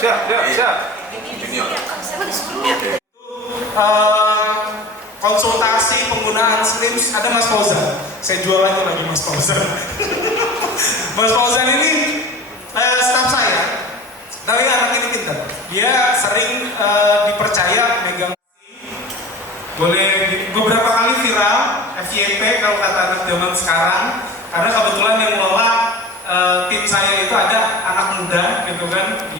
siap. Konsultasi penggunaan SLIMS ada Mas Fauzan. Saya jual aja lagi Mas Fauzan. Mas Fauzan ini staf saya. Tapi anak ini pintar. Dia sering dipercaya megang. Boleh beberapa kali viral FYP kalau kata anak zaman sekarang. Karena kebetulan yang ngelola tim saya itu ada anak muda gitu kan.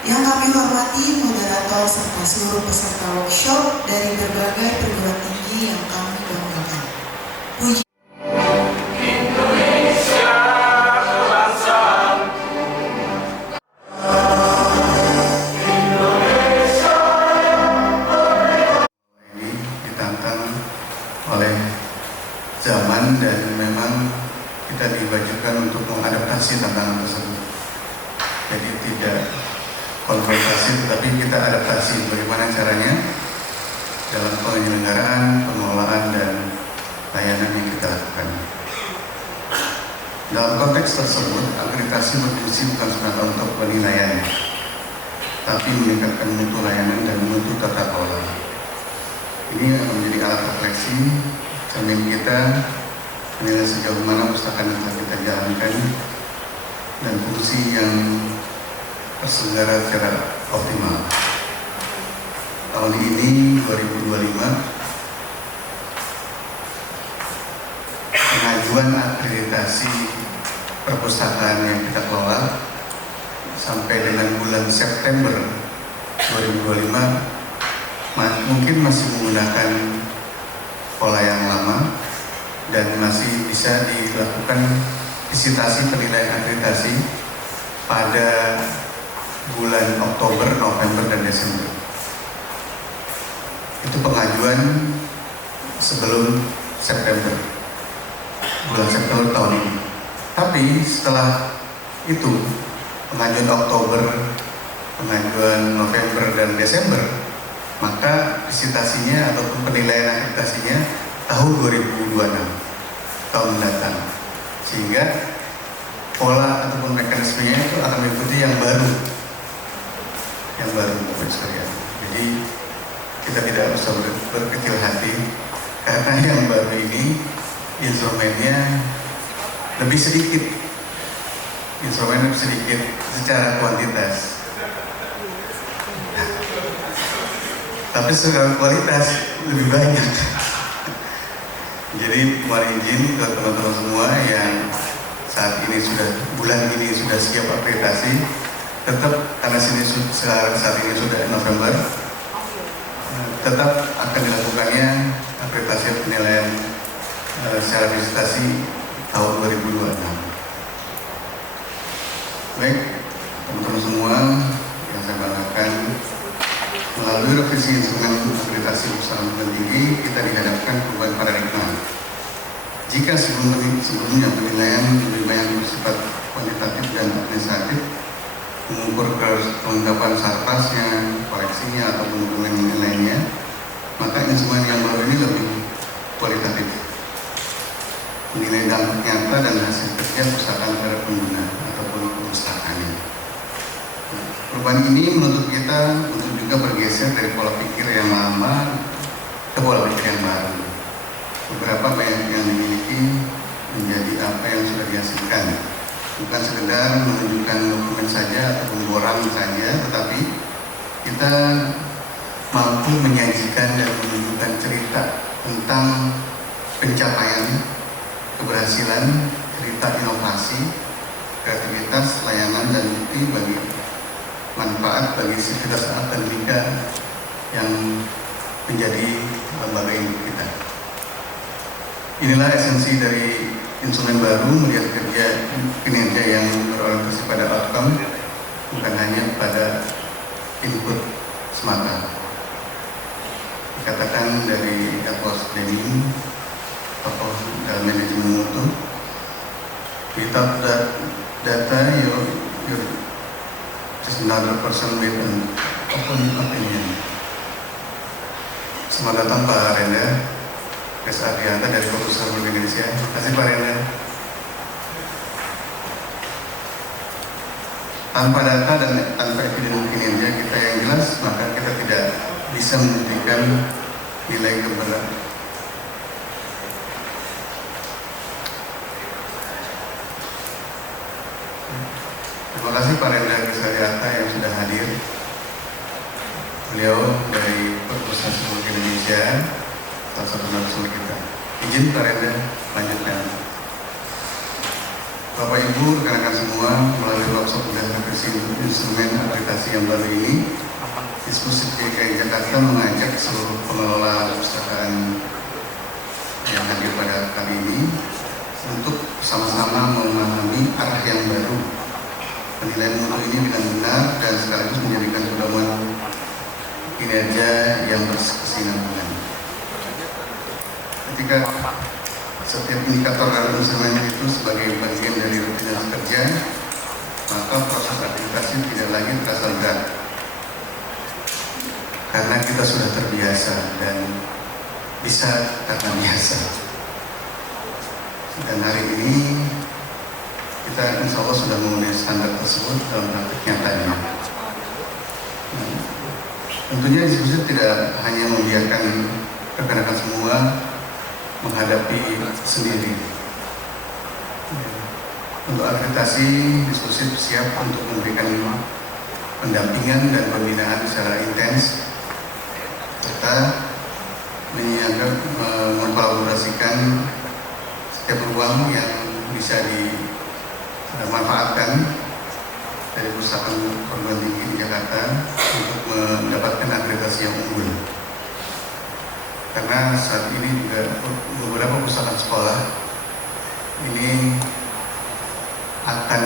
Yang kami hormati moderator serta seluruh peserta workshop dari berbagai perguruan tinggi yang kami banggakan. Puji Indonesia kebangsaanku, Indonesia ini ditantang oleh zaman dan memang kita diwajibkan untuk mengadaptasi tantangan tersebut. Jadi tidak konfrontasi, tetapi kita adaptasi bagaimana caranya dalam penyelenggaraan, pengelolaan, dan layanan yang kita lakukan. Dalam konteks tersebut, akreditasi berfungsi bukan semata untuk penilaian, tapi meningkatkan mutu layanan dan mutu tata kelola. Ini akan menjadi alat refleksi cermin kita menilai sejauh mana pustaka yang telah kita jalankan dan fungsi yang terselenggara secara optimal. Tahun ini 2025 pengajuan akreditasi perpustakaan yang kita kelola sampai dengan bulan September 2025 mungkin masih menggunakan pola yang lama dan masih bisa dilakukan visitasi penilaian akreditasi pada bulan Oktober, November, dan Desember. Itu pengajuan sebelum September, bulan September tahun ini. Tapi setelah itu, pengajuan Oktober, pengajuan November, dan Desember, maka visitasinya ataupun penilaian akreditasinya tahun 2026, tahun mendatang. Sehingga pola ataupun mekanismenya itu akan mengikuti yang baru Bapak sekalian. Jadi kita tidak usah berkecil hati karena yang baru ini instrumennya lebih sedikit secara kuantitas, tapi secara kualitas lebih banyak. Jadi mohon izin ke teman-teman semua yang saat ini bulan ini sudah siap akreditasi, tetap karena saat ini sudah November, tetap akan dilakukannya akreditasi penilaian secara visitasi tahun 2026. Baik, teman-teman semua yang saya banggakan, melalui revisi instrumen akreditasi usaha tinggi, kita dihadapkan perubahan paradigma. Jika sebelumnya penilaian lebih banyak bersifat kuantitatif dan administratif, mengukur kelengkapan sarpasnya, koleksinya, atau dokumen lainnya, maka instrumen yang baru ini lebih kualitatif, menilai dampak nyata dan hasil kerja perpustakaan terhadap pengguna ataupun perpustakaannya. Perubahan ini menuntut kita untuk juga bergeser dari pola pikir yang lama ke pola pikir yang baru. Beberapa banyak yang dimiliki menjadi apa yang sudah dihasilkan, bukan sekedar menunjukkan dokumen saja atau borang saja, tetapi kita mampu menyajikan dan menunjukkan cerita tentang pencapaian, keberhasilan, cerita inovasi, kreativitas, layanan, dan bukti bagi manfaat bagi sivitas akademika yang menjadi lembaga induk kita. Inilah esensi dari instrumen baru, melihat kinerja yang berorientasi pada outcome, bukan hanya pada input semata. Dikatakan dari Ethos Deming, tokoh dalam manajemen mutu, without that data you're just another person with an open opinion. Selamat datang Pak Renda Res Adrianta dari Fakultas Indonesia. Terima kasih Pak Renda. Tanpa data dan tanpa epidemiologi kinerja kita yang jelas, maka kita tidak bisa memberikan nilai kebenaran. Terima kasih Pak Rendra Kesaliata yang sudah hadir. Beliau dari Perpustakaan Seluruh Indonesia, salah satu narasumber kita. Izin Pak Rendra lanjutkan. Bapak Ibu, rekan-rekan semua, melalui workshop dan revisi instrumen akreditasi yang baru ini, diskusi DKI Jakarta mengajak seluruh pengelola perpustakaan yang hadir pada kali ini untuk sama-sama memahami arah yang baru. Penilaian mutu ini dengan benar dan sekaligus menjadikan pedoman kinerja yang berkesinambungan. Ketika setiap indikator dalam instrumen itu sebagai bagian dari rutinitas kerja, maka proses akreditasi tidak lagi terasa berat karena kita sudah terbiasa dan bisa karena biasa. Dan hari ini kita insya Allah sudah memenuhi standar tersebut dalam praktik nyatanya. Tentunya diskusi tidak hanya membiarkan rekan-rekan semua menghadapi sendiri. Untuk akreditasi, diskusi siap untuk memberikan pendampingan dan pembinaan secara intens, serta menyiapkan mengkolaborasikan setiap ruang yang bisa dimanfaatkan dari Perpustakaan Perguruan Tinggi di Jakarta untuk mendapatkan akreditasi yang unggul. Karena saat ini juga beberapa perpustakaan sekolah ini akan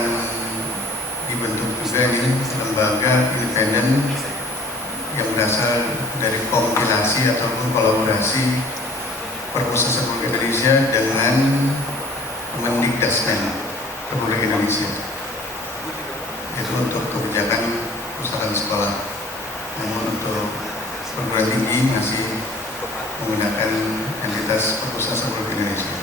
dibentuk juga nih lembaga independen yang berasal dari kompilasi ataupun kolaborasi Perpustakaan Republik Indonesia dengan Kemendikbudristek Republik Indonesia. Itu untuk kebijakan perpustakaan sekolah. Namun untuk perguruan tinggi masih menggunakan entitas Perpustakaan Republik Indonesia.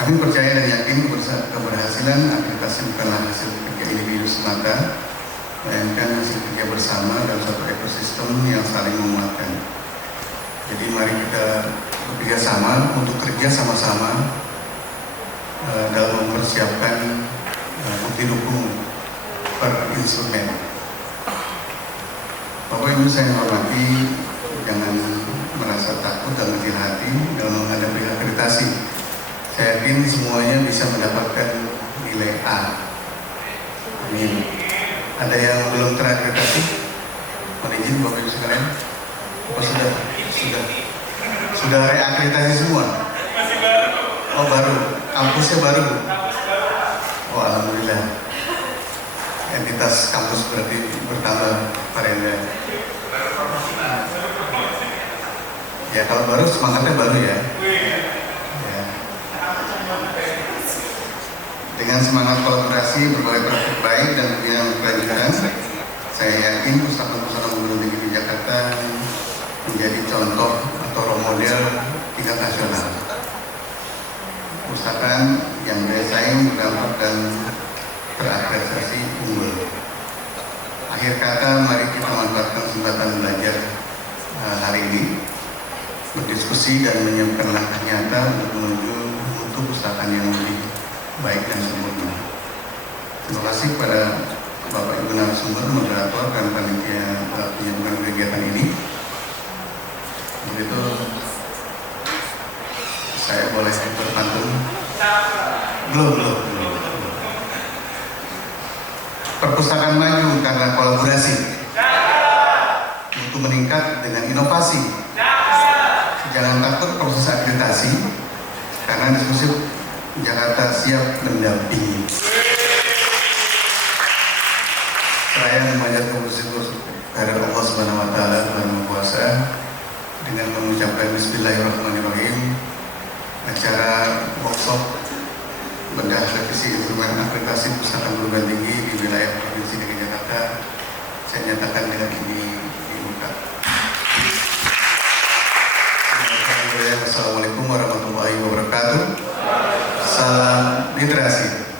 Kami percaya dan yakin keberhasilan akreditasi bukanlah hasil kerja individu semata, melainkan hasil kerja bersama dalam satu ekosistem yang saling menguatkan. Jadi mari kita bekerja sama untuk kerja sama-sama dalam mempersiapkan bukti dukung per instrumen. Bapak Ibu saya hormati, jangan merasa takut dan kecil hati dalam menghadapi akreditasi. Saya yakin semuanya bisa mendapatkan nilai A. Amin. Ada yang belum terakreditasi? Mohon izin Bapak Ibu sekalian. Apa sudah reakreditasi semua? Oh baru, kampusnya baru. Oh alhamdulillah. Entitas kampus berarti bertambah Pak Rendra. Ya kalau baru semangatnya baru ya. Dengan semangat kolaborasi berbagai praktik baik dan pembinaan kelanjutan, saya yakin Perpustakaan Perguruan Tinggi di Jakarta menjadi contoh atau role model tingkat nasional. Perpustakaan yang daya saing, berdampak dan terakreditasi unggul. Akhir kata, mari kita manfaatkan kesempatan belajar hari ini, berdiskusi dan menyiapkan langkah nyata untuk menuju mutu perpustakaan yang lebih baik dan sempurna. Terima kasih kepada Bapak Ibu narasumber, moderator, dan panitia penyelenggaraan kegiatan ini. Begitu, saya boleh berpantun? Belum. Perpustakaan maju karena kolaborasi. Mutu meningkat dengan inovasi. Jangan takut proses akreditasi, karena diskusi Jakarta siap mendampingi. Saya memanjatkan bersyukur kepada Allah Subhanahu Wa Taala Tuhan Maha Kuasa dengan mengucapkan Bismillahirrahmanirrahim. Acara workshop bedah revisi instrumen akreditasi Perpustakaan Perguruan Tinggi di wilayah Provinsi DKI Jakarta saya nyatakan dengan ini dibuka. Assalamualaikum warahmatullahi wabarakatuh. Salam literasi.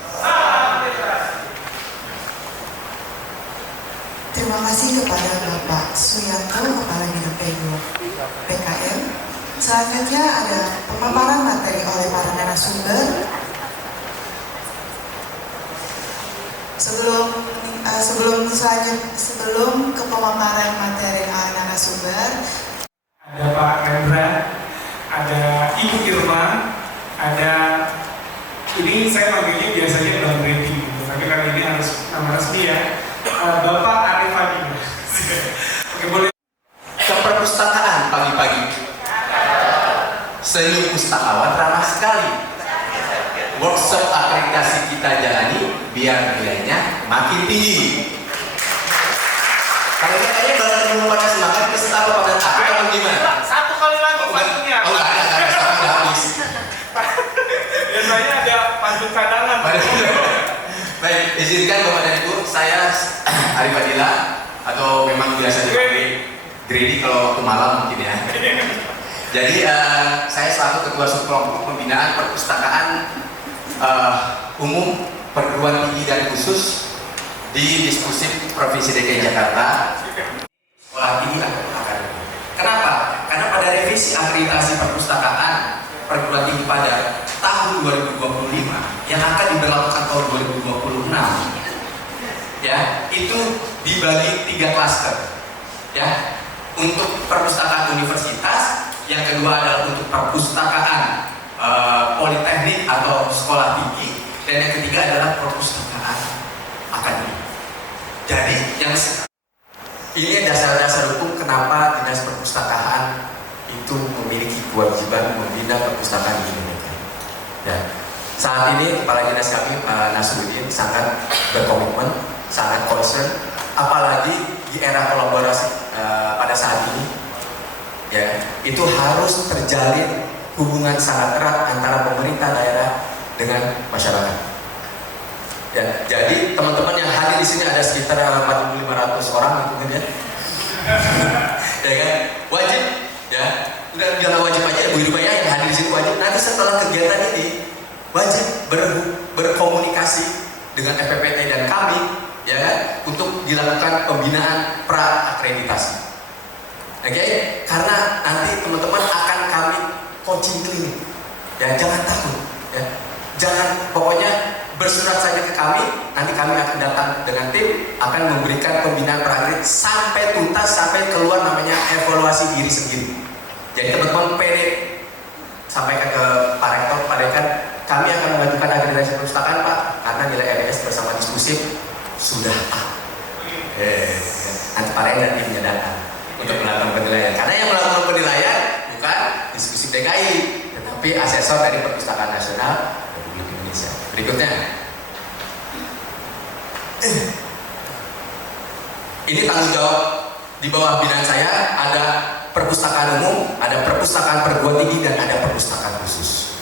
kepada Bapak Suyanto, Kepala Bidang PKM. Selanjutnya ada pemaparan materi oleh para narasumber. Sebelum ke pemaparan materi narasumber, Ada Pak Rendra, ada Ibu Irma, ada ini saya manggilnya biasanya Bang Reti gitu, tapi kali ini harus nama resmi ya. Bapak Arif Adi. Oke, boleh. Ke perpustakaan pagi-pagi. Senyum pustakawan ramah sekali. Workshop akreditasi kita jalani biar nilainya makin tinggi. Kayaknya baru pada semangat peserta apa pada takut atau gimana? Satu kali lagi pastinya. Oh nggak ada, udah habis. Biasanya ada pantun cadangan. Baik, izinkan Bapak dan Ibu, saya Arif Adila atau memang biasa dipanggil Grady kalau waktu malam mungkin ya. Jadi saya selaku Ketua Subkelompok Pembinaan Perpustakaan Umum Perguruan Tinggi dan Khusus di Diskusi Provinsi DKI Jakarta. Sekolah tinggi atau akademi. Kenapa? Karena pada revisi akreditasi perpustakaan perguruan tinggi pada tahun 2025 yang akan diberlakukan tahun 2026 ya, itu dibagi 3 klaster ya. Untuk perpustakaan universitas, yang kedua adalah untuk perpustakaan politeknik atau sekolah tinggi, dan yang ketiga adalah perpustakaan akademi. Jadi yang ini dasar-dasar hukum kenapa Dinas Perpustakaan itu memiliki kewajiban membina perpustakaan di Indonesia. Ya. Saat ini Kepala Dinas kami Nasruddin sangat berkomitmen, sangat concern, apalagi di era kolaborasi pada saat ini, ya itu harus terjalin hubungan sangat erat antara pemerintah daerah dengan masyarakat. Ya, jadi teman-teman yang hadir di sini ada sekitar 4.500 orang gitu kan ya. Ya kan? Wajib ya. Udah jangan wajib aja, Bu Irma ya, yang hadir di sini wajib. Nanti setelah kegiatan ini wajib berkomunikasi dengan FPPT dan kami ya kan, untuk dilakukan pembinaan pra akreditasi. Oke? Karena nanti teman-teman akan kami coaching klinik. Ya, jangan takut ya. Jangan, pokoknya bersurat saja ke kami, nanti kami akan datang dengan tim, akan memberikan pembinaan praktik sampai tuntas, sampai keluar namanya evaluasi diri sendiri. Jadi teman-teman pede, sampaikan ke Pak Rektor, Pak Dekan, kami akan mengajukan akreditasi perpustakaan Pak, karena nilai RDS bersama diskusi sudah A. Nanti Pak Rektor dan timnya datang untuk melakukan penilaian, karena yang melakukan penilaian bukan diskusi DKI, tetapi asesor dari Perpustakaan Nasional Republik Indonesia. Berikutnya, ini tanggung jawab di bawah binaan saya. Ada perpustakaan umum, ada perpustakaan perguruan tinggi, dan ada perpustakaan khusus.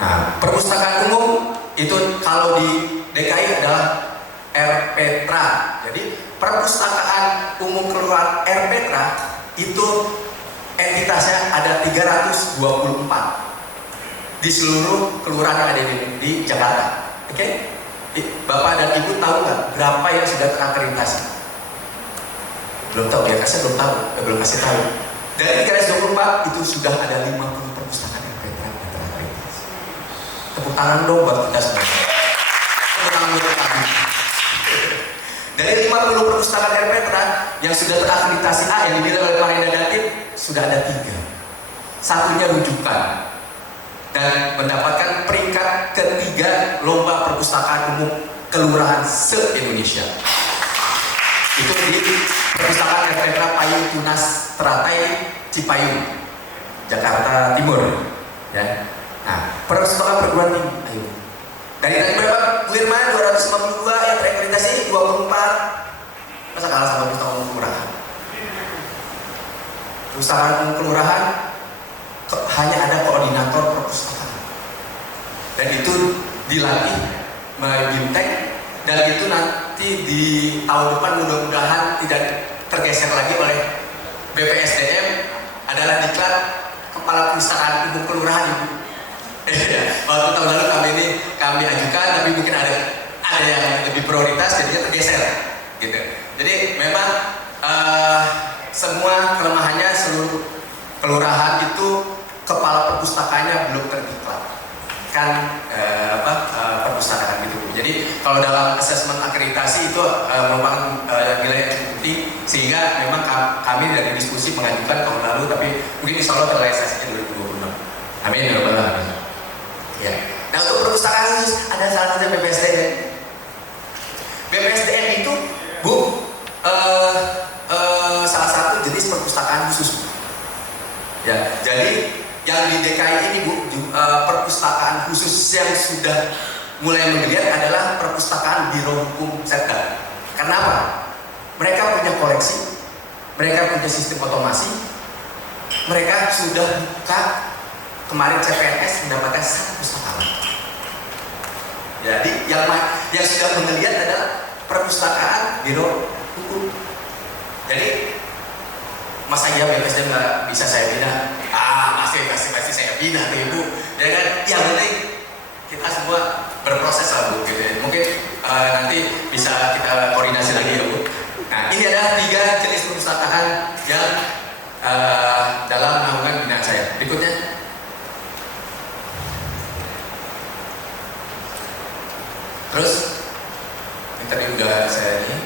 Nah, perpustakaan umum itu kalau di DKI adalah RPTRA. Jadi perpustakaan umum kelurahan RPTRA itu entitasnya ada 324 di seluruh kelurahan yang ada di Jakarta. Oke? Bapak dan Ibu tahu nggak berapa yang sudah terakreditasi? Belum tahu ya, saya belum tahu, belum kasih tahu. Dari 324 itu sudah ada 50 perpustakaan yang terakreditasi. Tepuk tangan dong buat kita semua. Tepuk tangan buat kami. Dari 50 perpustakaan RPTRA yang sudah terakreditasi A yang dinilai oleh Pak Renda Datin, sudah ada 3. Satunya rujukan dan mendapatkan peringkat ketiga lomba perpustakaan umum kelurahan se-Indonesia. Itu di perpustakaan RPTRA Payung Tunas Teratai Cipayung, Jakarta Timur. Ya. Nah, perpustakaan perguruan tinggi, ayo. Dari tadi berapa? Bu Irma 252 yang terakreditasi 24. Masa kalah sama perpustakaan umum kelurahan? Perpustakaan umum kelurahan hanya ada koordinator perpustakaan, dan itu dilatih melalui BIMTEK, dan itu nanti di tahun depan mudah-mudahan tidak tergeser lagi oleh BPSDM, adalah diklat kepala perpustakaan umum kelurahan Ibu. Waktu tahun lalu kami ajukan, tapi mungkin ada yang lebih prioritas, jadinya tergeser gitu. Jadi memang semua kelemahannya seluruh kelurahan itu kepala perpustakaannya belum terdiklat kan perpustakaan gitu. Jadi kalau dalam asesmen akreditasi itu merupakan nilai yang cukup penting, sehingga memang kami dari diskusi mengajukan tahun lalu, tapi mungkin insya Allah terrealisasinya 2026. Amin ya rabbal alamin. Ya. Nah, untuk perpustakaan khusus ada salah satu BPSDM. BPSDM itu salah satu jenis perpustakaan khusus. Ya, jadi yang di DKI ini perpustakaan khusus yang sudah mulai menggeliat adalah perpustakaan Biro Hukum Setda. Kenapa? Mereka punya koleksi, mereka punya sistem otomasi, mereka sudah buka kemarin CPNS mendapatkan 1 pustakawan. Jadi yang sudah menggeliat adalah perpustakaan Biro Hukum. Jadi masa iya BPSDM nggak bisa saya bina? Pasti saya bina tuh Ibu. Ya kan? Yang penting kita semua berproses lah Bu. Gitu ya. Mungkin nanti bisa kita koordinasi lagi ya Bu. Nah, ini adalah 3 jenis perpustakaan yang dalam naungan binaan saya. Berikutnya. Terus ini tadi udah saya ini.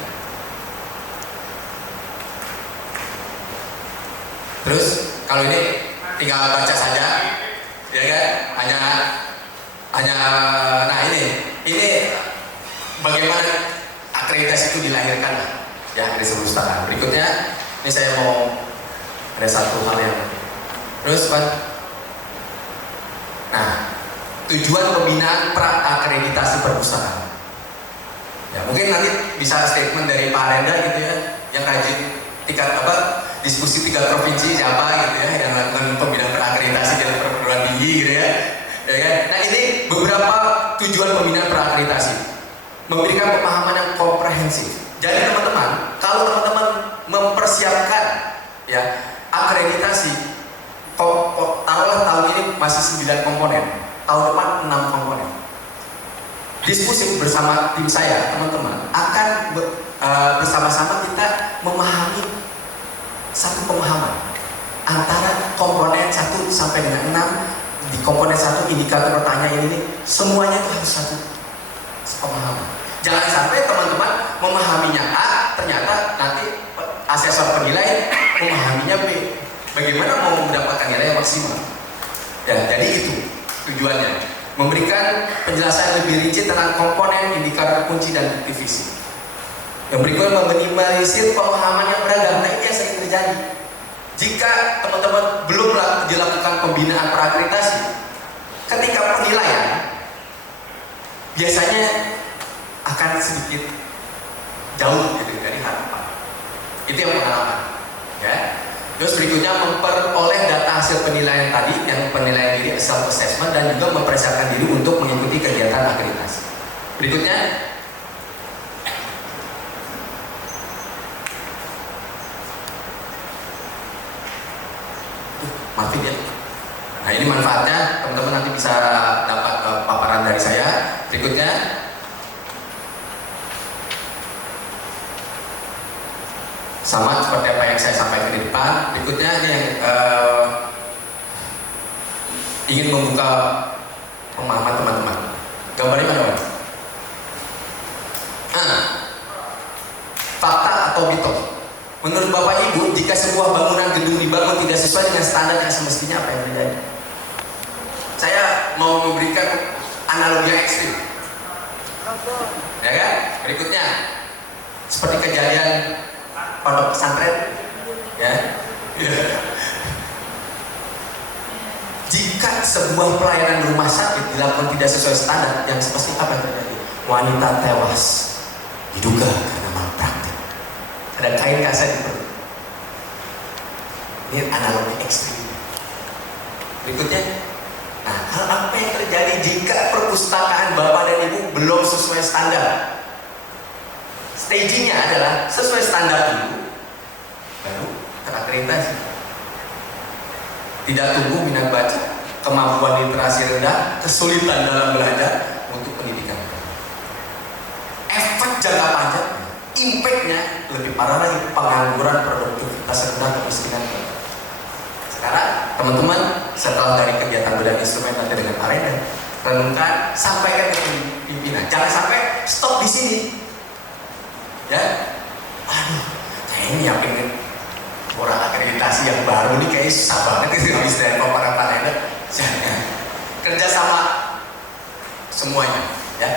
Terus kalau ini tinggal baca saja, ya kan? Hanya nah ini bagaimana akreditasi itu dilahirkan lah, ya dari sebuah perpustakaan. Berikutnya ini saya mau ada satu hal yang terus Pak. Nah, tujuan pembinaan pra-akreditasi perpustakaan. Ya, mungkin nanti bisa statement dari Pak Renda gitu ya, yang rajin tingkat diskusi 3 provinsi siapa gitu ya yang melakukan pembinaan berakreditasi dalam perguruan tinggi gitu ya kan? Nah, ini beberapa tujuan pembinaan berakreditasi: memberikan pemahaman yang komprehensif. Jadi teman-teman, kalau teman-teman mempersiapkan ya akreditasi, taruhlah tahun ini masih 9 komponen, tahun depan 6 komponen. Diskusi bersama tim saya, teman-teman akan bersama-sama kita memahami satu pemahaman antara komponen 1 sampai dengan 6. Di komponen 1 indikator pertanyaan ini semuanya itu harus satu pemahaman. Jangan sampai teman-teman memahaminya A, ternyata nanti asesor penilai memahaminya B. Bagaimana mau mendapatkan nilai yang maksimal? Ya, jadi itu tujuannya, memberikan penjelasan yang lebih rinci tentang komponen, indikator kunci dan bukti visi. Yang berikutnya meminimalisir pemahaman yang beragam. Nah, ini yang sering terjadi. Jika teman-teman belum dilakukan pembinaan prakreditasi, ketika penilaian biasanya akan sedikit jauh gitu dari harapan. Itu yang pengalaman. Ya. Terus berikutnya memperoleh data hasil penilaian tadi, yang penilaian diri self assessment, dan juga mempersiapkan diri untuk mengikuti kegiatan akreditasi. Berikutnya. Maafin ya. Nah, ini manfaatnya, teman-teman nanti bisa dapat paparan dari saya. Berikutnya, sama seperti apa yang saya sampaikan di depan. Berikutnya ini yang ingin membuka pemahaman teman-teman. Gambarnya mana Pak? Fakta atau mitos? Menurut Bapak Ibu, jika sebuah bangunan gedung dibangun tidak sesuai dengan standar yang semestinya, apa yang terjadi? Saya mau memberikan analogi yang ekstrim. Ya kan? Berikutnya, seperti kejadian pondok pesantren, ya. Jika sebuah pelayanan rumah sakit dilakukan tidak sesuai standar yang semestinya, apa yang terjadi? Wanita tewas diduga karena malpraktik. Ada kain kasar di perut. Ini analogi ekstrim. Berikutnya, nah, hal apa yang terjadi jika perpustakaan Bapak dan Ibu belum sesuai standar? Stagingnya adalah sesuai standar dulu, baru terakreditasi. Tidak tumbuh minat baca, kemampuan literasi rendah, kesulitan dalam belajar untuk pendidikan. Efek jangka panjang, impact-nya lebih parah lagi, pengangguran, produktivitas rendah, kemiskinan. Sekarang teman-teman setelah dari kegiatan bedah instrumen nanti dengan Parenda, renungkan, sampaikan ke pimpinan. Jangan sampai stop di sini. Ya, aduh, kayaknya nyiapin orang akreditasi yang baru nih kayak susah banget itu habis dari paparan Parenda. Jangan, kerjasama semuanya, ya.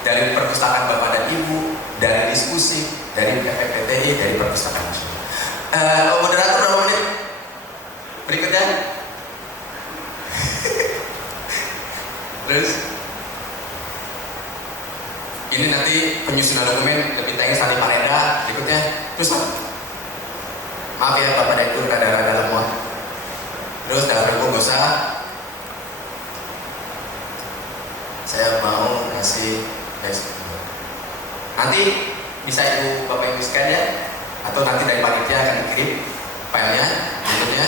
Dari perpustakaan Bapak dan Ibu, dari diskusi, dari FPPTI, dari perpustakaan nasional. Moderator berapa menit? Berikutnya. Terus ini nanti penyusunan dokumen lebih teknis dari Parenda. Berikutnya. Terus maaf ya Bapak dan Ibu, rada-rada lemot. Terus dalam regu gosa, saya mau ngasih nanti bisa Ibu Bapak Ibu sekalian atau nanti dari panitia akan dikirim filenya bentuknya.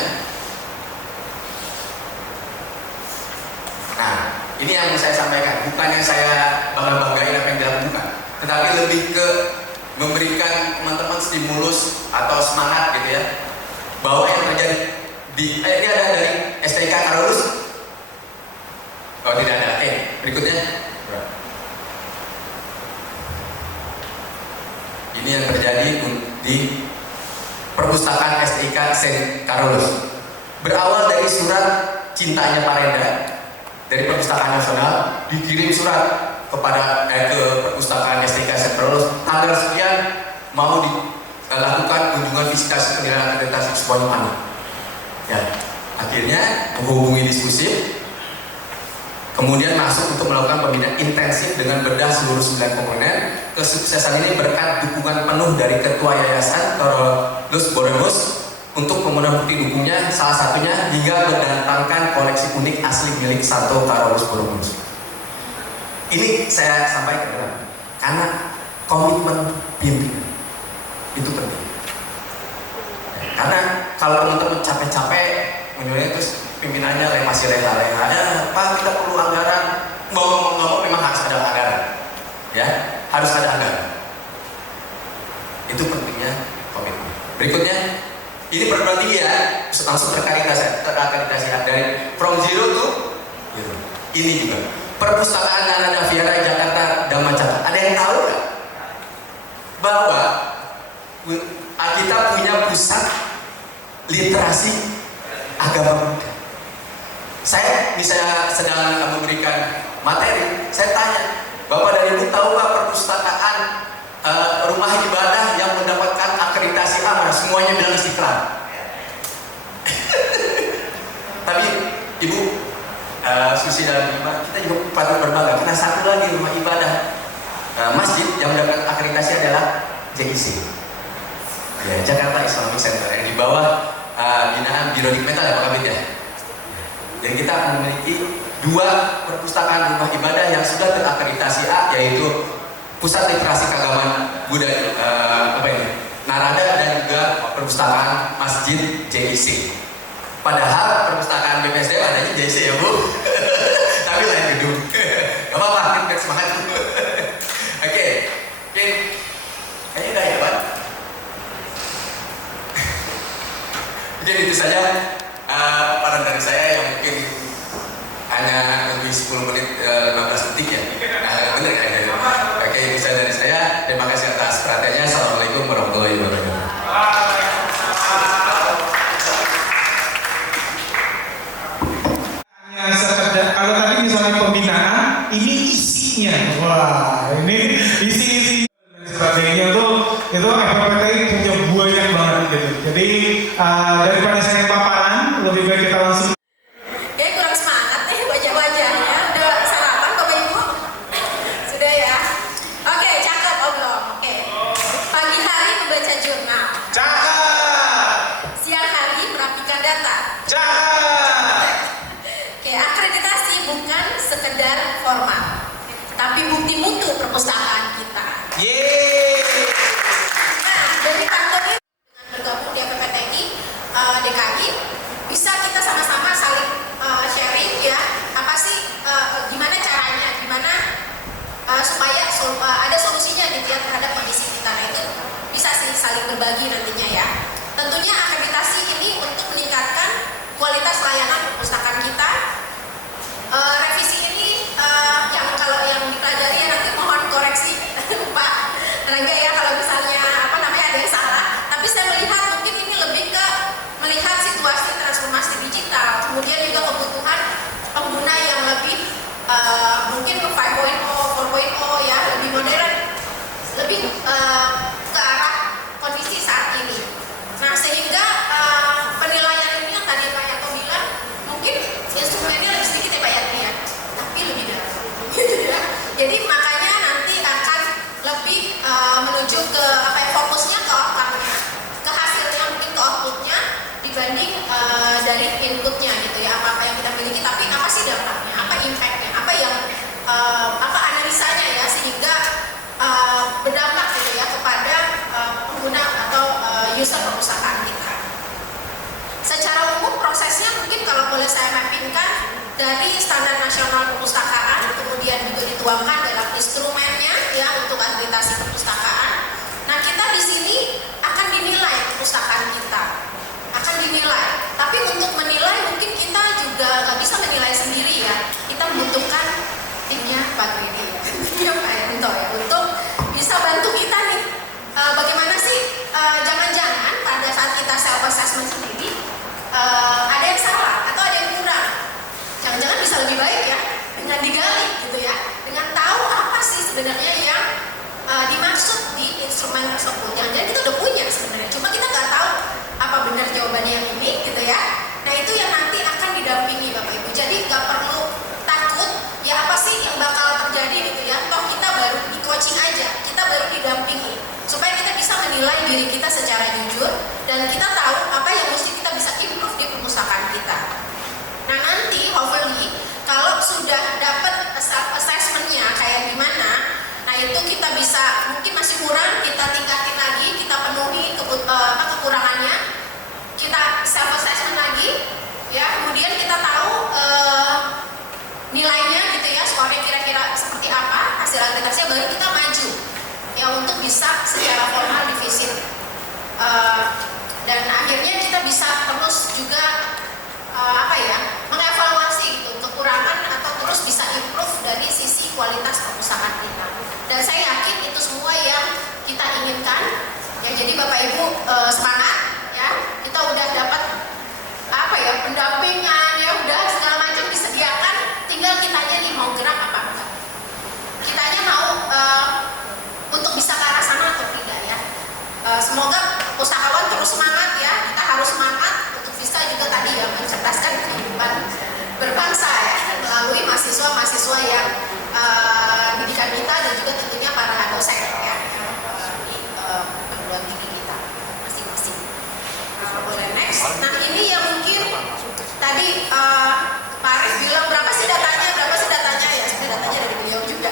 Nah, ini yang saya sampaikan, bukannya saya bangga-banggain apa yang dilakukan, tetapi lebih ke memberikan teman-teman stimulus atau semangat gitu ya, bahwa yang terjadi di ini ada dari STK Karolus. Oh tidak ada. Berikutnya. Ini yang terjadi di perpustakaan STK Saint Carolus. Berawal dari surat cintanya Parenda dari perpustakaan nasional, dikirim surat kepada ke perpustakaan STK Saint Carolus tanggal sekian mau dilakukan kunjungan visitasi penilaian akreditasi semuanya panik. Ya, akhirnya menghubungi diskusi. Kemudian masuk untuk melakukan pembinaan intensif dengan bedah seluruh 9 komponen. Kesuksesan ini berkat dukungan penuh dari Ketua Yayasan Carolus Borromeo untuk pemenuhan bukti dukungnya, salah satunya hingga mendatangkan koleksi unik asli milik Santo Carolus Borromeo. Ini saya sampaikan karena komitmen pimpinan itu penting. Karena kalau teman-teman capek-capek menilai terus pimpinannya masih leha-leha, ya Pak kita perlu anggaran, ngomong-ngomong memang harus ada anggaran, ya harus ada anggaran. Itu pentingnya komitmen. Berikutnya, ini perguruan tinggi ya, langsung terakreditasi dari from zero to hero. Ini juga perpustakaan Nana Viara Jakarta Dhamacakra. Ada yang tahu nggak bahwa kita punya pusat literasi agama Buddha? Saya misalnya sedang memberikan materi, saya tanya, Bapak dan Ibu tahu nggak perpustakaan rumah ibadah yang mendapatkan akreditasi A? Semuanya bilang Istiqlal. Tapi Ibu Susi dan Ibu, kita juga patut berbangga karena satu lagi rumah ibadah masjid yang mendapat akreditasi adalah JIC, ya, Jakarta Islamic Center, yang di bawah binaan Biro Dikmental ya Pak Kabit ya. Dan kita memiliki 2 perpustakaan rumah ibadah yang sudah terakreditasi A, yaitu Pusat Literasi Keagamaan Buddha Narada dan juga perpustakaan Masjid JIC. Padahal perpustakaan BPSDM adanya JIC ya Bu, tapi lain gedung. Gak apa-apa, kita semangat. Oke, kayaknya udah ya Pak. Jadi itu saja paran dari saya yang mungkin hanya lebih 10 menit 15 detik ya. Benar ya? Oke, itu saja dari saya. Terima kasih atas perhatiannya. Assalamualaikum warahmatullahi wabarakatuh. Kalau tadi misalnya pembinaan, ini isinya, wah ini isi dan sebagainya tuh itu FPPTI punya banyak banget gitu. Jadi daripada saya paparan, lebih baik kita langsung. Kayak kurang semangat nih wajah-wajahnya. Udah sarapan Bapak Ibu? Sudah ya? Oke, cakep oh belum? Oke. Pagi hari membaca jurnal. Cakep. Siang hari merapikan data. Cakep. Oke, akreditasi bukan sekedar formal, tapi bukti mutu perpustakaan berbagi nantinya ya. Tentunya akreditasi ini untuk meningkatkan kualitas layanan perpustakaan kita. Revisi ini yang kalau yang dipelajari ya nanti mohon koreksi Pak Rangga ya kalau misalnya ada yang salah. Tapi saya melihat mungkin ini lebih ke melihat situasi transformasi digital, kemudian juga kebutuhan pengguna yang lebih mungkin 5.0, 4.0 ya, lebih modern, lebih ke arah kondisi saat ini. Nah sehingga penilaian ini yang tadi Pak Yato bilang mungkin instrumennya lebih sedikit ya Pak Yato ya, tapi lebih dalam. Jadi makanya nanti akan lebih menuju ke fokusnya ke outcome-nya, ke hasilnya mungkin ke output-nya dibanding dari input-nya gitu ya, apa yang kita miliki, tapi apa sih dampaknya, apa impact-nya, apa yang analisanya ya, sehingga berdampak gitu ya kepada pengguna atau user perpustakaan kita. Secara umum prosesnya mungkin kalau boleh saya mappingkan dari standar nasional perpustakaan, kemudian juga dituangkan dalam instrumennya ya untuk akreditasi perpustakaan. Nah kita di sini akan dinilai perpustakaan kita, akan dinilai. Tapi untuk menilai mungkin kita juga nggak bisa menilai sendiri ya. Kita membutuhkan timnya Pak Gredi, timnya Pak Ento ya, untuk bisa bantu kita nih. Bagaimana sih jangan-jangan pada saat kita self assessment sendiri ada yang salah atau ada yang kurang. Jangan-jangan bisa lebih baik ya dengan digali gitu ya, dengan tahu apa sih sebenarnya yang dimaksud di instrumen tersebut. Jangan-jangan kita udah punya sebenarnya, cuma kita nggak tahu apa benar jawabannya yang ini gitu ya. Nah itu yang nanti akan didampingi Bapak Ibu. Jadi nggak perlu takut ya apa sih yang bakal terjadi gitu ya. Toh kita baru di coaching aja, kita baru didampingi supaya kita bisa menilai diri kita secara jujur dan kita tahu apa yang mesti kita bisa improve di perpustakaan kita. Nah nanti hopefully kalau sudah dapat self assessment-nya kayak gimana, nah itu kita bisa mungkin masih kurang, kita tingkatin lagi, kita penuhi kekurangannya, kita self assessment lagi ya, kemudian kita tahu nilainya gitu ya, skornya kira-kira seperti apa, hasil akreditasinya, baru kita maju ya untuk bisa secara formal divisit dan akhirnya kita bisa terus juga mengevaluasi gitu kekurangan atau terus bisa improve dari sisi kualitas perpustakaan kita. Dan saya yakin itu semua yang kita inginkan ya. Jadi Bapak Ibu semangat ya, kita udah dapat pendampingan ya, udah segala macam disediakan, tinggal kitanya nih mau gerak apa enggak, kitanya mau untuk bisa ke arah sana atau tidak ya. Semoga pustakawan terus semangat ya, kita harus semangat untuk bisa juga tadi ya mencerdaskan kehidupan berbangsa ya, melalui mahasiswa-mahasiswa yang didikan kita dan juga tentunya para dosen ya di perguruan tinggi kita masing-masing. Boleh next. Nah ini yang mungkin tadi Pak Arif bilang berapa sih datanya ya, sebenarnya datanya dari beliau juga.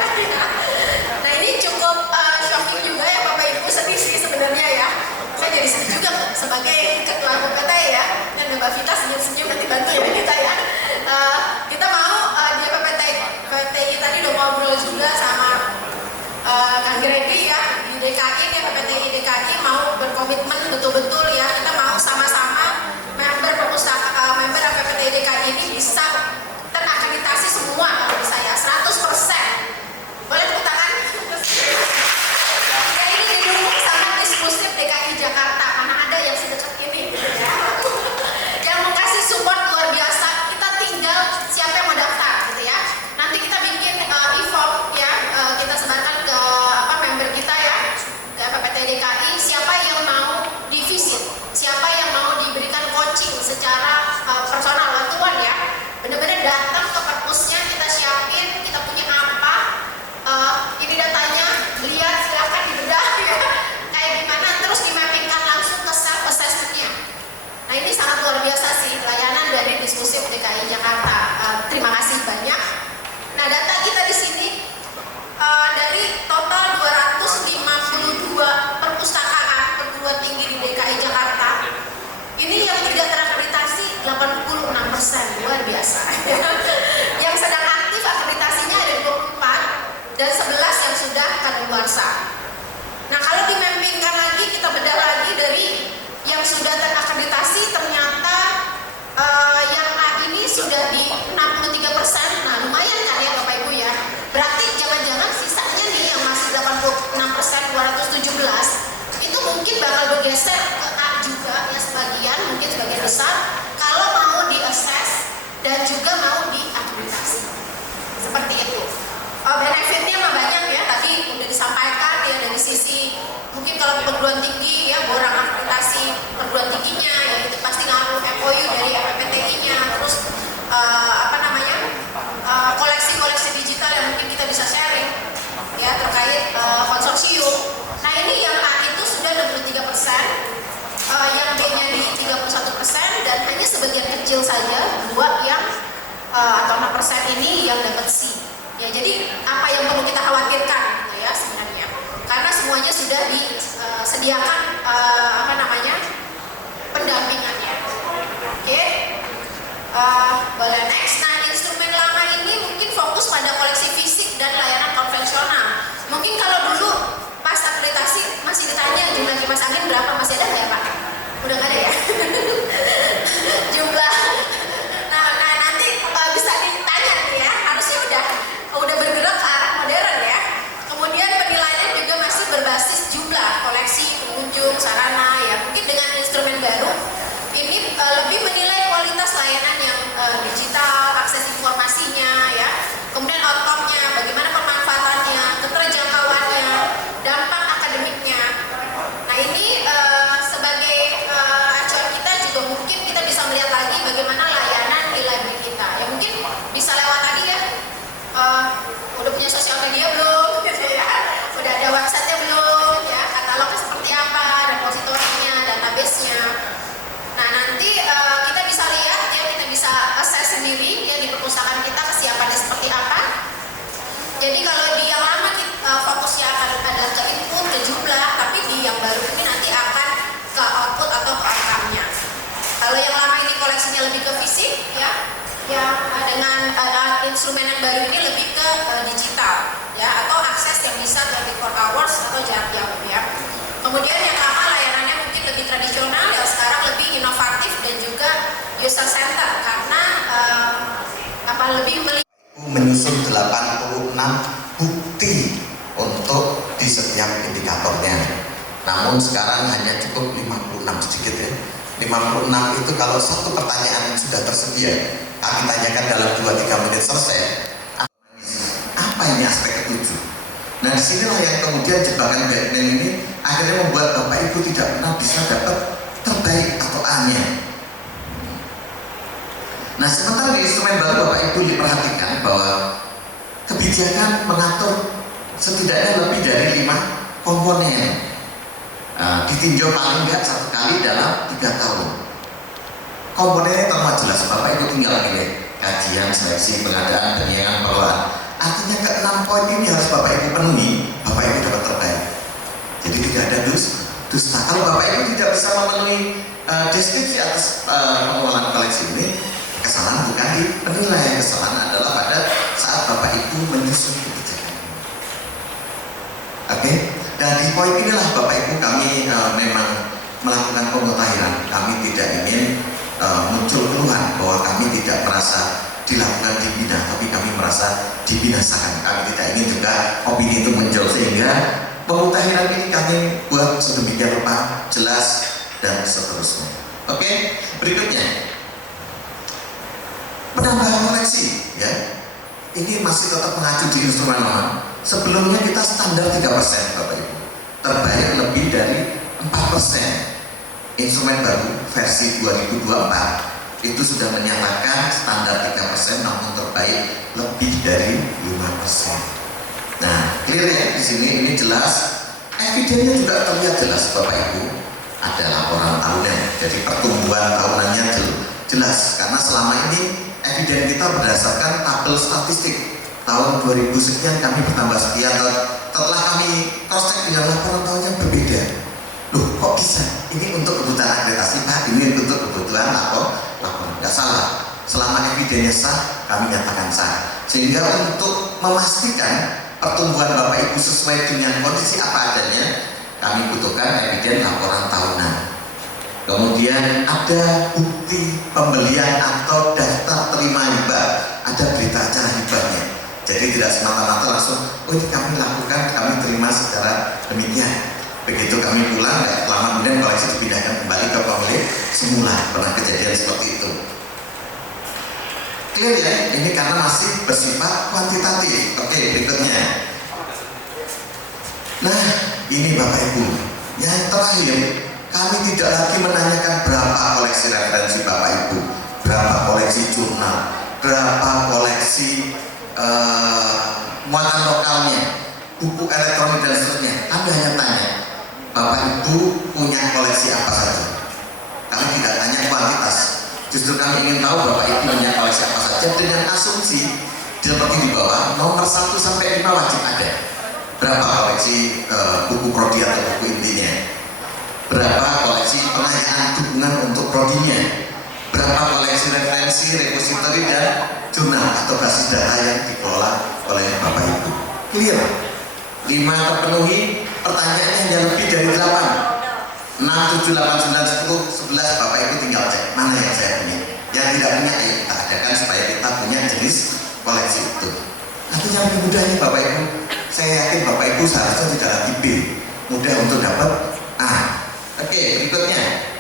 Nah ini cukup shocking juga ya Bapak Ibu, sedih sih sebenarnya ya. Saya jadi sedih juga sebagai ketua PPT ya, dan Mbak Vita senyum-senyum nanti bantu ya kita ya. Kita mau di PPTI tadi udah ngobrol juga sama Kang Gredi ya di DKI ya, PPTI DKI mau berkomitmen betul-betul ya, kita mau sama-sama member member PPTI DKI ini bisa terakreditasi semua kalau bisa ya 100%. Boleh tepuk tangan? Ya ini didukung sangat eksklusif DKI Jakarta karena ada yang sedekat ini gitu ya. Yang mau kasih support luar biasa, kita tinggal siapa yang mau daftar gitu ya. Nanti kita bikin e-form ya, kita sebarkan ke member kita ya, ke PPTI DKI, siapa yang mau divisit, siapa yang mau diberikan coaching secara personal one-to-one ya. Benar-benar datang ke perpusnya, kita siapin, kita punya apa, ini datanya, lihat silahkan dibedah ya, kayak gimana, terus dimappingkan langsung ke self assessment-nya. Nah ini sangat luar biasa sih layanan dari Diskursif DKI Jakarta. Terima kasih banyak. Nah data kita di sini dari total 252 perpustakaan perguruan tinggi di DKI Jakarta, ini yang tidak terakreditasi 86%, luar biasa. Yang sedang aktif akreditasinya ada 24 dan 11 yang sudah kadaluarsa. Nah kalau dimappingkan lagi, kita bedah lagi dari sudah terakreditasi ternyata yang A ini sudah di 63%. Nah, lumayan kan ya Bapak Ibu ya. Berarti jangan-jangan sisanya nih yang masih 86%, 217 itu mungkin bakal bergeser ke A juga ya, sebagian, mungkin sebagian besar kalau mau di-assess dan juga mau diakreditasi. Seperti itu. Benefitnya mah banyak ya, tadi udah disampaikan ya, dari sisi mungkin kalau perguruan tinggi ya, borang akreditasi perguruan tingginya ya, itu pasti ngaruh MOU dari FPTI-nya, terus koleksi-koleksi digital yang mungkin kita bisa sharing ya terkait konsorsium. Nah, ini yang A itu sudah 63%, yang B-nya di 31%, dan hanya sebagian kecil saja, 2 yang atau 6% ini yang dapat C. Ya, jadi apa yang perlu kita khawatirkan gitu ya sebenarnya, karena semuanya sudah disediakan pendampingannya. Oke. Boleh next. Nah, instrumen lama ini mungkin fokus pada koleksi fisik dan layanan konvensional. Mungkin kalau dulu pas akreditasi masih ditanya jumlah kipas angin berapa, masih ada nggak Pak? Udah nggak ada ya? Jumlah. Nah, nanti bisa ditanya nih ya. Harusnya udah bergerak ke arah modern ya. Kemudian penilaian juga masih berbasis jumlah koleksi, pengunjung, sarana ya. Mungkin dengan instrumen baru ini lebih menilai kualitas layanan yang digital, akses informasinya ya. Kemudian outcome-nya, bagaimana pemanfaatannya, keterjangkauannya, dampak akademiknya. Nah, ini sebagai acuan kita juga mungkin kita bisa melihat lagi bagaimana layanan di library kita. Ya mungkin bisa lewat tadi ya. Udah punya sosial media belum? Gitu ya. Udah ada website-nya belum? Ya, katalognya seperti apa, repositorinya, database-nya. Nah, nanti kita bisa lihat ya, kita bisa assess sendiri ya di perpustakaan kita kesiapannya seperti apa. Jadi kalau di yang lama fokusnya akan ada ke input, ke jumlah, tapi di yang baru ini nanti akan ke output atau ke outcome-nya. Kalau yang lama ini koleksinya lebih ke fisik ya dengan instrumen yang baru ini lebih ke digital ya, atau akses yang bisa 24 hours atau jarak jauh ya. Kemudian yang lama layanannya mungkin lebih tradisional, yang sekarang lebih inovatif dan juga user center karena lebih menyusun 86 bukti untuk di setiap indikatornya. Namun sekarang hanya cukup 56 sedikit ya. 56 itu kalau satu pertanyaan sudah tersedia, kami tanyakan dalam 2-3 menit selesai. Apa ini aspek ketujuh? Nah, disinilah yang kemudian jebakan Batman ini akhirnya membuat Bapak Ibu tidak pernah bisa dapat terbaik atau A-nya. Nah, sementara di instrumen baru Bapak Ibu diperhatikan bahwa kebijakan mengatur setidaknya lebih dari 5 komponen. Ditinjau paling enggak 1 kali dalam 3 tahun. Komponennya terlalu jelas, Bapak Ibu tinggal pilih kajian, seleksi, pengadaan, penyiaran, pengelolaan. Artinya ke-6 poin ini harus Bapak Ibu penuhi, Bapak Ibu dapat terbaik. Jadi tidak ada dusta. Kalau Bapak Ibu tidak bisa memenuhi deskripsi atas pengelolaan koleksi ini, kesalahan bukan di penilaian, kesalahan adalah pada saat Bapak Ibu menyusun kebijakan. Oke? Dan di poin inilah Bapak Ibu kami memang melakukan pemutahiran. Kami tidak ingin muncul keluhan bahwa kami tidak merasa dilakukan dibina, tapi kami merasa dibinasakan. Kami tidak ingin juga opini itu muncul, sehingga pemutahiran ini kami buat sedemikian rupa, jelas dan seterusnya. Oke, berikutnya penambahan koleksi ya. Ini masih tetap mengacu di instrumen lama. Sebelumnya kita standar 3% Bapak Ibu, terbaik lebih dari 4%. Instrumen baru versi 2024 itu sudah menyatakan standar 3%, namun terbaik lebih dari 5%. Nah, clear ya di sini, ini jelas. Evidennya juga terlihat jelas Bapak Ibu. Ada laporan tahunan, jadi pertumbuhan tahunannya jelas. Karena selama ini eviden kita berdasarkan tabel statistik. Tahun 2000 sekian kami bertambah sekian. Setelah kami cross check dengan laporan tahunnya berbeda. Loh, kok bisa? Ini untuk kebutuhan akreditasi Pak, ini untuk kebutuhan atau laporan. Nggak salah. Selama evidennya sah, kami nyatakan sah. Sehingga untuk memastikan pertumbuhan Bapak Ibu sesuai dengan kondisi apa adanya, kami butuhkan eviden laporan tahunan. Kemudian ada bukti pembelian atau daftar terima hibah, ada berita acara hibahnya. Jadi tidak semata-mata langsung, oh ini kami lakukan, kami terima secara demikian. Begitu kami pulang, nggak lama kemudian koleksi dipindahkan kembali ke pemilik semula. Pernah kejadian seperti itu. Clear ya? Ini karena masih bersifat kuantitatif. Oke, berikutnya. Nah, ini Bapak Ibu. Yang terakhir, kami tidak lagi menanyakan berapa koleksi referensi Bapak Ibu, berapa koleksi jurnal, berapa koleksi muatan lokalnya, buku elektronik dan seterusnya. Kami hanya tanya, Bapak Ibu punya koleksi apa saja? Kami tidak tanya kuantitas. Justru kami ingin tahu Bapak Ibu punya koleksi apa saja dengan asumsi seperti di bawah, nomor 1 sampai 5 wajib ada. Berapa koleksi buku prodi atau buku intinya? Berapa koleksi pengayaan dukungan untuk prodinya? Berapa koleksi referensi, repository dan jurnal atau basis data yang dikelola oleh Bapak Ibu? Clear? 5 terpenuhi, pertanyaannya hanya lebih dari 8. 6, 7, 8, 9, 10, 11 Bapak Ibu tinggal cek mana yang saya punya. Yang tidak punya ayo kita adakan supaya kita punya jenis koleksi itu. Tapi yang lebih mudah ini Bapak Ibu, saya yakin Bapak Ibu seharusnya tidak lagi B, mudah untuk dapat A. Oke, berikutnya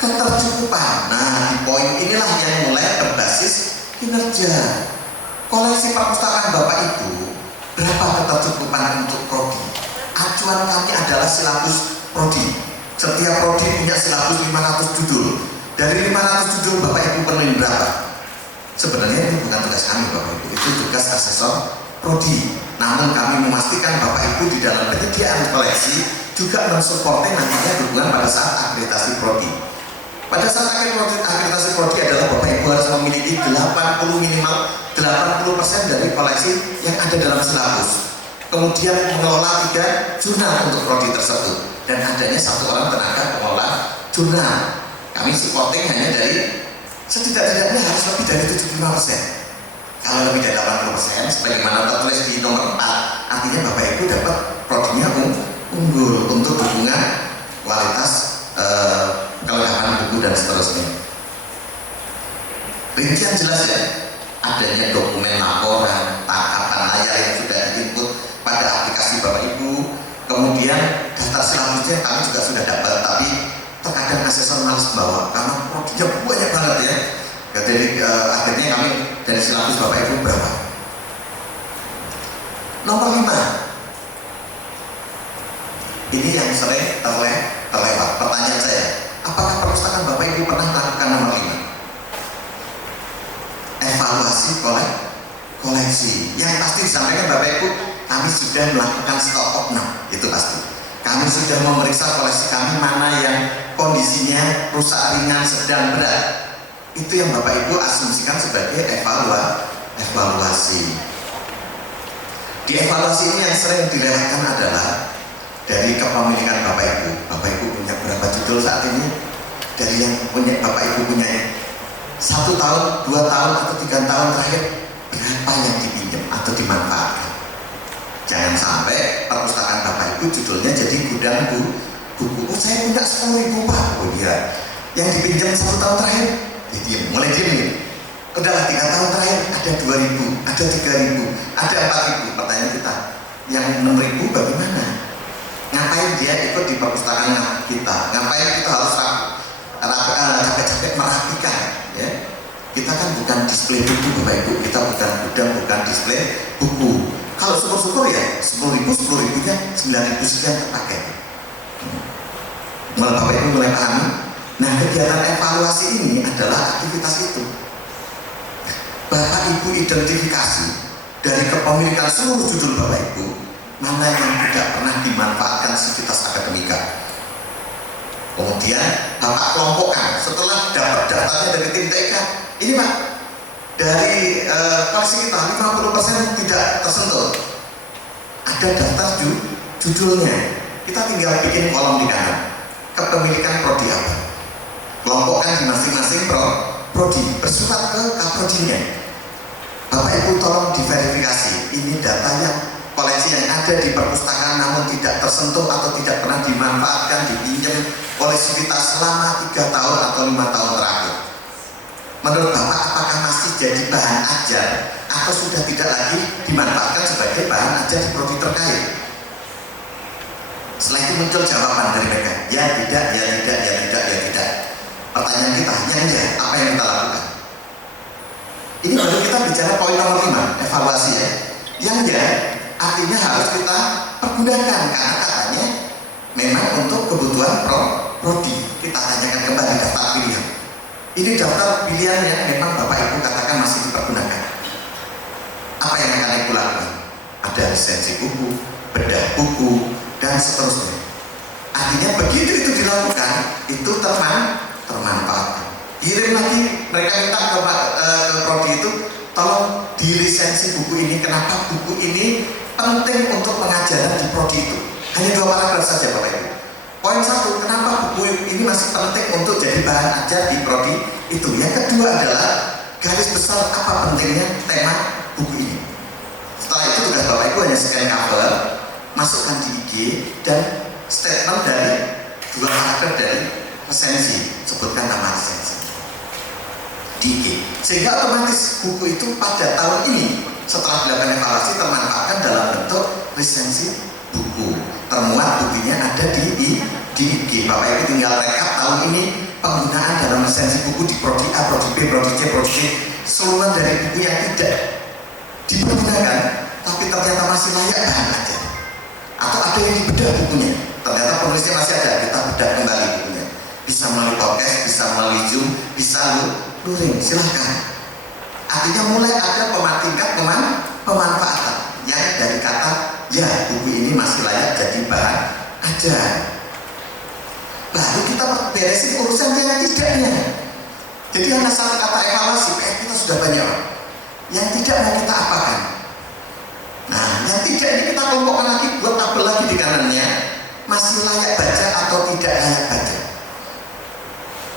ketercukupan. Nah, di poin inilah yang mulai berbasis kinerja. Koleksi perpustakaan Bapak Ibu, berapa ketercukupan untuk prodi? Acuan kami adalah silabus prodi. Setiap prodi punya silabus 500 judul. Dari 500 judul Bapak Ibu penuhin berapa? Sebenarnya ini bukan tugas kami Bapak Ibu, itu tugas asesor prodi. Namun kami memastikan Bapak Ibu di dalam penyediaan koleksi juga mensupport nantinya dukungan pada saat akreditasi prodi. Pada saat akreditasi prodi adalah Bapak Ibu harus memiliki 80 minimal 80% dari koleksi yang ada dalam silabus. Kemudian mengelola 3 jurnal untuk prodi tersebut dan adanya 1 orang tenaga pengelola jurnal. Kami supporting hanya dari setidak-tidaknya harus lebih dari 75%. Kalau lebih dari 80%, sebagaimana tertulis di nomor 4, artinya Bapak Ibu dapat prodinya unggul untuk dukungan kualitas kelengkapan buku dan seterusnya. Rincian jelas ya, adanya dokumen laporan, tangkapan layar yang sudah diinput pada aplikasi Bapak Ibu, kemudian daftar silabusnya kami juga sudah dapat, tapi terkadang asesor malas bawa karena prodinya banyak banget ya. Jadi akhirnya kami dari silabus Bapak Ibu berapa? Nomor 5. Ini yang sering terlewat. Pertanyaan saya, apakah perpustakaan Bapak Ibu pernah melakukan nomor 5? Evaluasi koleksi. Yang pasti disampaikan Bapak Ibu, kami sudah melakukan stock of now, itu pasti. Kami sudah memeriksa koleksi kami mana yang kondisinya rusak ringan, sedang, berat. Itu yang Bapak Ibu asumsikan sebagai evaluasi. Di evaluasi ini yang sering direlakan adalah dari kepemilikan Bapak Ibu. Bapak Ibu punya berapa judul saat ini? Dari yang punya Bapak Ibu punya 1 tahun, 2 tahun atau 3 tahun terakhir, berapa yang dipinjam atau dimanfaatkan? Jangan sampai perpustakaan Bapak Ibu judulnya jadi gudang buku. Oh, saya punya 10.000 Pak. Oh iya. Yang dipinjam 1 tahun terakhir, mulai diem nih. Udahlah 3 tahun terakhir ada 2.000, ada 3.000, ada 4.000. Pertanyaan kita, yang 6.000 bagaimana? Ngapain dia ikut di perpustakaan kita? Ngapain kita harus capek-capek merapikan? Ya? Kita kan bukan display buku Bapak Ibu, kita bukan gudang, bukan display buku. Kalau syukur-syukur ya 10.000, 10.000-nya 9.000 sekian terpakai. Mulai Bapak Ibu mulai pahami. Nah, kegiatan evaluasi ini adalah aktivitas itu. Bapak Ibu identifikasi dari kepemilikan seluruh judul Bapak Ibu, mana yang tidak pernah dimanfaatkan sivitas akademika. Kemudian Bapak kelompokkan setelah dapat datanya dari tim TK. Ini Pak, dari koleksi kita 50% tidak tersentuh. Ada daftar judulnya. Kita tinggal bikin kolom di kanan. Kepemilikan prodi apa? Kelompokkan di masing-masing prodi, bersurat ke kaprodinya. Bapak Ibu tolong diverifikasi, ini data yang koleksi yang ada di perpustakaan namun tidak tersentuh atau tidak pernah dimanfaatkan, dipinjam oleh Civitas selama 3 tahun atau 5 tahun terakhir. Menurut Bapak, apakah masih jadi bahan ajar atau sudah tidak lagi dimanfaatkan sebagai bahan ajar di prodi terkait? Setelah itu muncul jawaban dari mereka, ya tidak, ya tidak, ya tidak, ya tidak. Pertanyaan kita, yang ya, apa yang kita lakukan? Ini baru kita bicara poin nomor 5, evaluasi ya. Yang ya, artinya harus kita pergunakan karena katanya memang untuk kebutuhan prodi. Kita tanyakan kembali daftar pilihan. Ini daftar pilihan yang memang Bapak Ibu katakan masih dipergunakan. Apa yang akan Ibu lakukan? Ada lisensi buku, bedah buku, dan seterusnya. Artinya begitu itu dilakukan, itu termanfaatkan. Kirim lagi, mereka minta ke prodi itu, tolong di lisensi buku ini. Kenapa buku ini penting untuk pengajaran di prodi itu? Hanya 2 paragraf saja Bapak Ibu. Poin 1, kenapa buku ini masih penting untuk jadi bahan ajar di prodi itu? Yang kedua adalah garis besar apa pentingnya tema buku ini. Setelah itu tugas Bapak Ibu hanya scan cover, masukkan di IG, dan statement dari 2 paragraf dari resensi, sebutkan nama resensi di IG, sehingga otomatis buku itu pada tahun ini setelah dilakukan evaluasi termanfaatkan dalam bentuk resensi buku. Termuat bukunya ada di IG. Bapak Ibu tinggal rekap tahun ini penggunaan dalam lisensi buku di prodi A, prodi B, prodi C, prodi D, seluruhan dari buku yang tidak dipergunakan tapi ternyata masih layak bahan ajar, atau ada yang dibedah bukunya, ternyata penulisnya masih ada, kita bedah kembali bukunya. Bisa melalui podcast, bisa melalui Zoom, bisa luring, silahkan. Artinya mulai ada tingkat pemanfaatan yang dari kata ya buku ini masih layak jadi bahan ajar. Baru kita beresin urusan yang tidaknya. Jadi hanya satu kata evaluasi, PR kita sudah banyak. Yang tidak mau kita apakan. Nah, yang tidak ini kita kelompokkan lagi, buat tabel lagi di kanannya, masih layak baca atau tidak layak baca.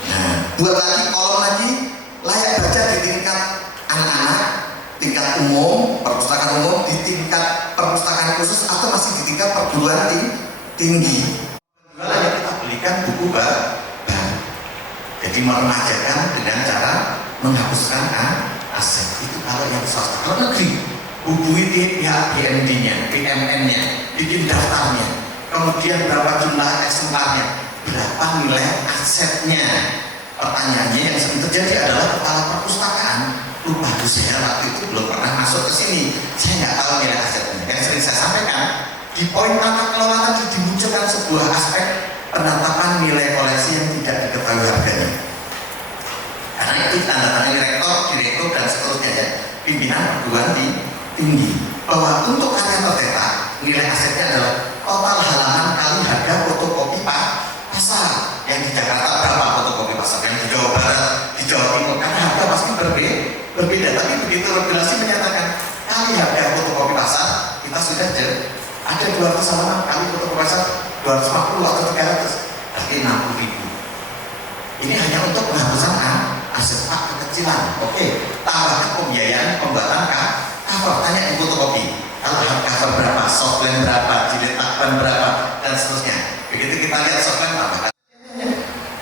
Nah, buat lagi kolom lagi, layak baca di tingkat anak-anak, tingkat umum, perpustakaan umum, di tingkat perpustakaan khusus, atau masih di tingkat perguruan tinggi. Yang kita belikan buku baru. Jadi meremajakan dengan cara menghapuskan aset. Itu kalau yang swasta. Kalau negeri, buku itu pihak BMD-nya, BMN-nya, bikin daftarnya, kemudian berapa jumlah eksemplarnya, berapa nilai asetnya. Pertanyaannya yang sering terjadi adalah kepala perpustakaan lupa saya waktu itu belum pernah masuk ke sini, saya nggak tahu nilai asetnya. Yang sering saya sampaikan di poin tata kelola tadi dimunculkan sebuah aspek penetapan nilai koleksi yang tidak diketahui harganya. Karena itu tanda tangan rektor, direktur dan seterusnya ya, pimpinan perguruan tinggi, bahwa untuk karya tercetak nilai asetnya adalah total halaman kali harga fotokopi pasar. Yang di Jakarta berapa fotokopi pasar, yang di Jawa Barat, di Jawa Timur, karena harga pasti berbeda. Tapi begitu regulasi menyatakan kali harga fotokopi pasar, kita sudah ada 200 halaman kali fotokopi pasar 250 atau 300, berarti 60.000. Ini hanya untuk penghapusan aset kekecilan. Oke, tambahkan pembiayaan pembuatan cover, tanya di fotokopi. Kalau cover berapa, softline berapa, jilid akban berapa, dan seterusnya. Begitu kita lihat softline tambahkan.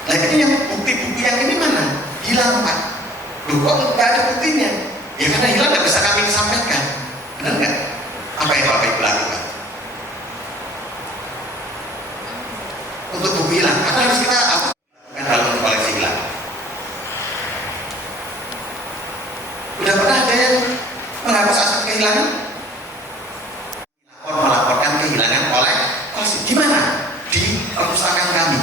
Nah ini yang bukti buku yang ini mana? Hilang Pak. Loh kok nggak ada buktinya? Ya karena hilang nggak bisa kami sampaikan. Benar nggak? Apa yang Bapak Ibu lakukan? Untuk buku hilang, karena harus kita lakukan hal untuk koleksi hilang. Udah pernah ada yang menghapus aset kehilangan? Melaporkan kehilangan koleksi. Di mana? Di perpustakaan kami.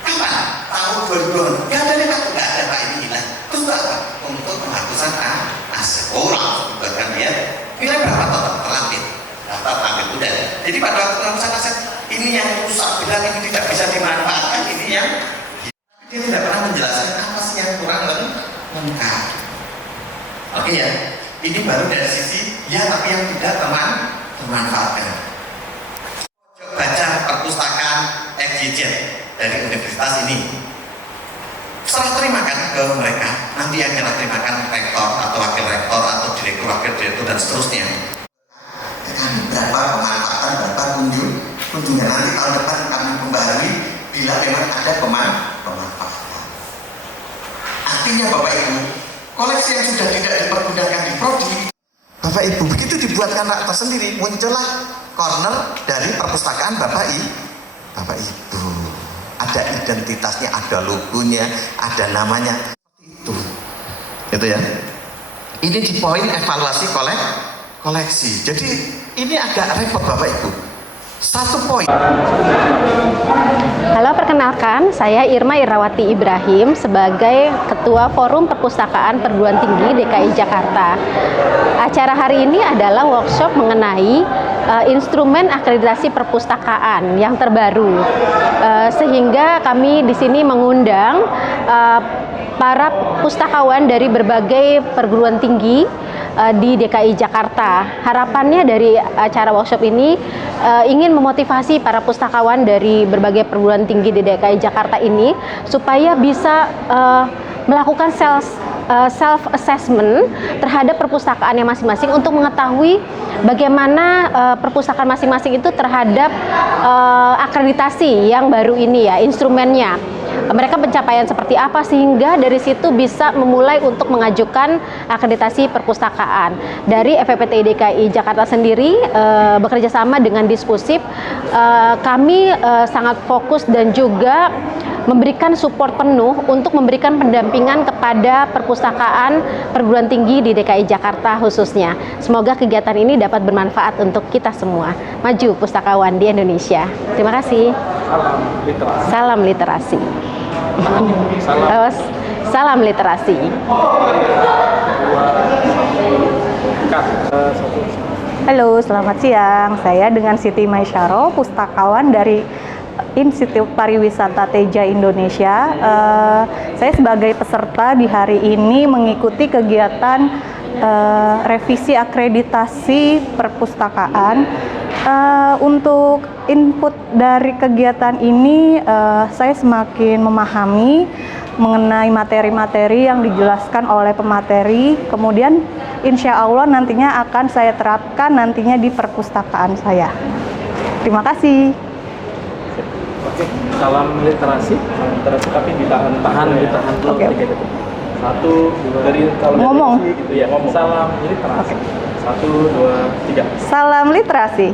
Kapan? Tahun 2000. Gak ada nih Pak, gak ada Pak, ini hilang. Terus apa? Untuk penghapusan aset. Oh langsung dibuatkan dia. Nilai berapa total? Terlampir. Daftar tampil udah. Jadi pada waktu penghapusan aset, ini yang rusak, bilang ini tidak bisa dimanfaatkan, ini yang dia tidak pernah menjelaskan apa sih yang kurang lengkap. Oke ya, ini baru dari sisi ya tapi yang tidak termanfaatkan. Baca perpustakaan FJJ dari universitas ini, serah terimakan ke mereka, nanti yang kita terimakan rektor atau wakil rektor atau direktur dan seterusnya. Berapa Tentunya nanti tahun depan kami membaharui bila memang ada pemanfaatan. Artinya Bapak Ibu, koleksi yang sudah tidak dipergunakan di prodi, Bapak Ibu, begitu dibuat karakter sendiri, muncullah corner dari perpustakaan Bapak Ibu. Ada identitasnya, ada logonya, ada namanya. Itu ya. Ini di poin evaluasi koleksi. Jadi ini agak repot Bapak Ibu. Satu poin. Halo, perkenalkan, saya Irma Irawati Ibrahim sebagai Ketua Forum Perpustakaan Perguruan Tinggi DKI Jakarta. Acara hari ini adalah workshop mengenai instrumen akreditasi perpustakaan yang terbaru. Sehingga kami di sini mengundang para pustakawan dari berbagai perguruan tinggi di DKI Jakarta. Harapannya dari acara workshop ini ingin memotivasi para pustakawan dari berbagai perguruan tinggi di DKI Jakarta ini supaya bisa melakukan self assessment terhadap perpustakaannya masing-masing untuk mengetahui bagaimana perpustakaan masing-masing itu terhadap akreditasi yang baru ini ya, instrumennya. Mereka pencapaian seperti apa sehingga dari situ bisa memulai untuk mengajukan akreditasi perpustakaan. Dari FPPTI DKI Jakarta sendiri bekerja sama dengan Diskusip, kami sangat fokus dan juga memberikan support penuh untuk memberikan pendampingan kepada perpustakaan perguruan tinggi di DKI Jakarta khususnya. Semoga kegiatan ini dapat bermanfaat untuk kita semua. Maju pustakawan di Indonesia. Terima kasih. Salam literasi. Salam literasi. Halo, selamat siang. Saya dengan Siti Maisyaro, pustakawan dari Institut Pariwisata Teja Indonesia. Saya sebagai peserta di hari ini mengikuti kegiatan revisi akreditasi perpustakaan. Untuk input dari kegiatan ini, saya semakin memahami mengenai materi-materi yang dijelaskan oleh pemateri. Kemudian insya Allah nantinya akan saya terapkan nantinya di perpustakaan saya. Terima kasih. Oke, salam literasi tapi ditahan dulu. Oke. Satu, dua, dari kalau ngomong gitu ya, ngomong. Salam literasi. Oke. 1, 2, 3. Salam literasi.